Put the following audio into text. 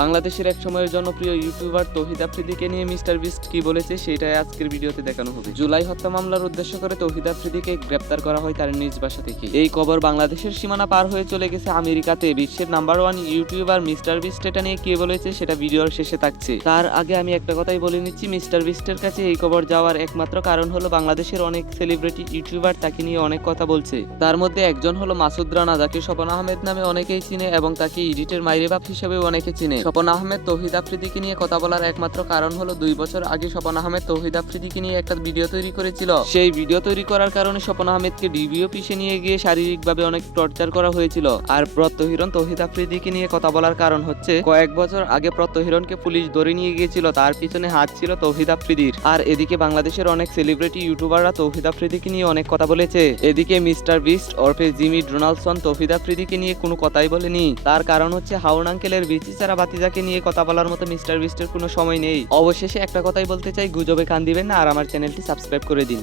বাংলাদেশের এক সময়ের জনপ্রিয় ইউটিউবার তৌহিদ আফ্রিদিকে নিয়ে মিস্টার বিস্ট কি বলেছে সেটাই আজকের ভিডিওতে দেখানো হবে। জুলাই হত্যা মামলার উদ্দেশ্য করে তৌহিদ আফ্রিদিকে গ্রেপ্তার করা হয় তার নিজ বাসা থেকে। এই খবর বাংলাদেশের সীমানা পার হয়ে চলে গেছে আমেরিকাতে। বিশ্বের নাম্বার 1 ইউটিউবার মিস্টার বিস্ট এটা নিয়ে কি বলেছে সেটা ভিডিওর শেষে থাকছে। তার আগে আমি একটা কথাই বলে নিচ্ছি, মিস্টার বিস্টের কাছে এই খবর যাওয়ার একমাত্র কারণ হলো বাংলাদেশের অনেক সেলিব্রিটি ইউটিউবার তাকে নিয়ে অনেক কথা বলছে। তার মধ্যে একজন হলো মাসুদ রানা, যাকে স্বপন আহমেদ নামে অনেকেই চিনে এবং তাকে ইডিটের মাইরে বাপ হিসেবেও অনেকে চিনে। স্বপন আহমেদ তৌহিদ আফ্রিদিকে নিয়ে কথা বলার একমাত্র কারণ হলো 2 বছর আগে স্বপন আহমেদ তৌহিদ আফ্রিদিকে নিয়ে একটা ভিডিও তৈরি করেছিল। সেই ভিডিও তৈরি করার কারণে স্বপন আহমেদকে ডিবি অফিসে নিয়ে গিয়ে শারীরিকভাবে অনেক টর্চার করা হয়েছিল। আর প্রত্যহিরণ তৌহিদ আফ্রিদিকে নিয়ে কথা বলার কারণ হচ্ছে কয়েক বছর আগে প্রত্যহিরণকে পুলিশ ধরে নিয়ে গিয়েছিল, তার পিছনে হাত ছিল তৌহিদ আফ্রিদির। আর এদিকে বাংলাদেশের অনেক সেলিব্রিটি ইউটিউবাররা তৌহিদ আফ্রিদিকে নিয়ে অনেক কথা বলেছে। এদিকে মিস্টার বিস্ট ওরফে জিমি ডোনাল্ডসন তৌহিদ আফ্রিদিকে নিয়ে কোনো কথাই বলেনি। তার কারণ হচ্ছে হাউন আঙ্কেলের বিচি ছাড়া বাতিজাকে নিয়ে কথা বলার মতো মিস্টার বিস্টের কোনো সময় নেই। অবশেষে একটা কথাই বলতে চাই, গুজবে কান দিবেন না আর আমার চ্যানেলটি সাবস্ক্রাইব করে দিন।